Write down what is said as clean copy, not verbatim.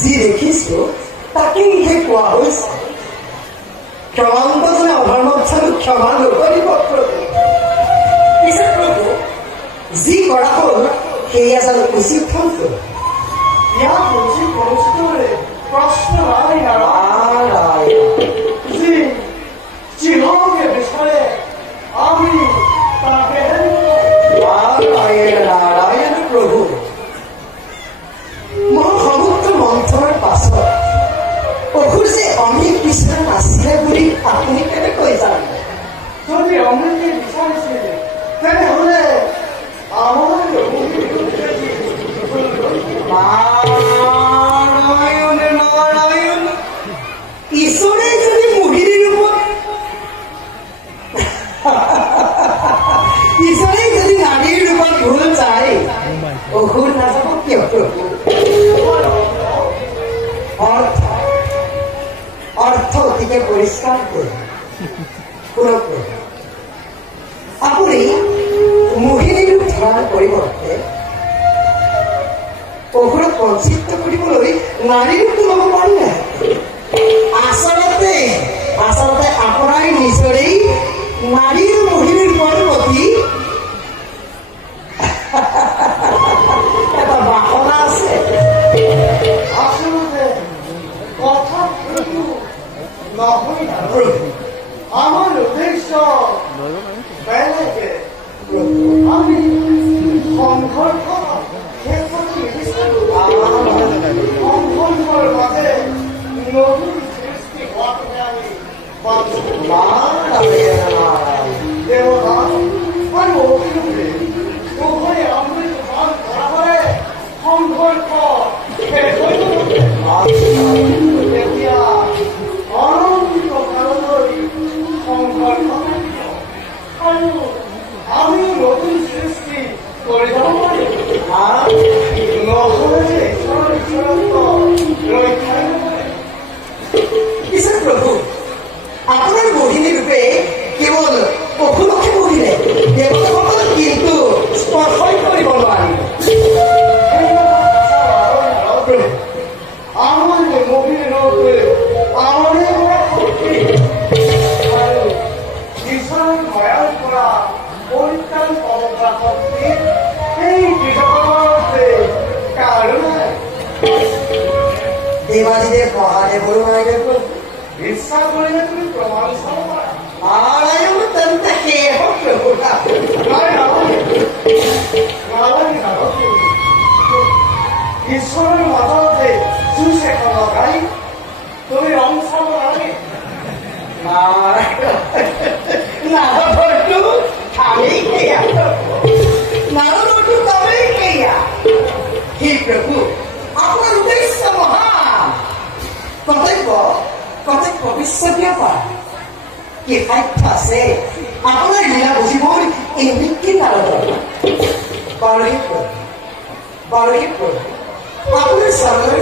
যি দেখিছো তাকেই সেই কোৱা হৈছে। ক্ষমান্তজনে অধৰ্মক জানো ক্ষমা নকৰিব প্ৰভু? পিছে প্ৰভু যি কৰা হ'ল সেয়া জানো উচিত হ'ল? ইয়াত উচিত অনুষ্ঠিতৰে প্ৰশ্ন নাই যিহকে বিষয়ে আমি তাকে নাৰায়ণ প্ৰভু। মহাসমুদ্ৰ মন্থনৰ পাছত অসুৰ যে অমৃত বিচৰা নাছিলে বুলি আপুনি কেনেকৈ জানে? যদি অমৃতে বিচাৰিছিলে তেনেহলে আমাৰ নাৰায়ণ নাৰায়ণ ঈশ্বৰে যদি মোহিনী ৰূপত ঈশ্বৰে যদি নাৰীৰ ৰূপত ভুল যায় অসুৰ নাযাব কিয় প্ৰভু? অৰ্থ অতিকে পৰিষ্কাৰ কৰি শুনক আপুনি মোহিনী ৰূপ ধৰাৰ পৰিৱৰ্তে অসুৰক বঞ্চিত কৰিবলৈ নাৰী ৰূপটো ল'ব পাৰিলে। আচলতে আপোনাৰ নিজৰেই নাৰীৰ মোহিনীৰ প্ৰতি এটা বাসনা আছে। আচলতে কথা নহয় আমাৰ উদ্দেশ্য বেলেগে। আমি সংঘৰ্ষ ক্ষেত্ৰটো নিবিচাৰো। সংঘৰ্ষৰ মাজে নতুন সৃষ্টি হোৱাটোহে আমি দেৱতা আৰু অসুৰে উভয়ে অমৃত পান কৰা হয় সংঘৰ্ষ শেষ হৈ গ'ল। এতিয়া অনন্ত কাললৈ সংঘৰ্ষ আৰু আমি নতুন সৃষ্টি কৰি যাব পাৰিম। নহ'লে ঈশ্বৰৰ ঈশ্বৰত্ব ৰক্ষাই নকৰে। পিছে প্ৰভু আপোনাৰ মোহিনী ৰূপে কেৱল অসুৰকে মোহিলে, দেৱতাসকলক কিন্তু স্পৰ্শই কৰিব নোৱাৰিলে। আমাৰ মোহিনী ৰূপে আমাদেৰ শক্তি আৰু ঈশ্বৰৰ ভয়ৰ পৰা পৰিত্ৰাণ পাব শক্তি সেই কৃষকতে কাৰো নাই। দেৱাদিদেৱ মহাদেৱৰো নাই প্ৰভু। ইচ্ছা কৰিলে তুমি প্ৰমাণ চাব পাৰা। নাৰায়ণ তেন্তে সেয়ে হওক প্ৰভু। ঈশ্বৰৰ মাজতে যুঁজ এখন লগাই তুমি ৰং চাব লাগে। নাৰদৰটো কামেই সেয়া নাৰদৰটো কামেই সেয়া। হে প্ৰভু আপোনাৰ উদ্দেশ্য মহান। কৰ্তব্য বিশ্বব্যাপক। কি সাধ্য আছে আপোনাৰ লীলা বুজিবৰ এনেকে নাৰদৰ? বাৰু হে প্ৰভু আপোনাৰ চৰণৰ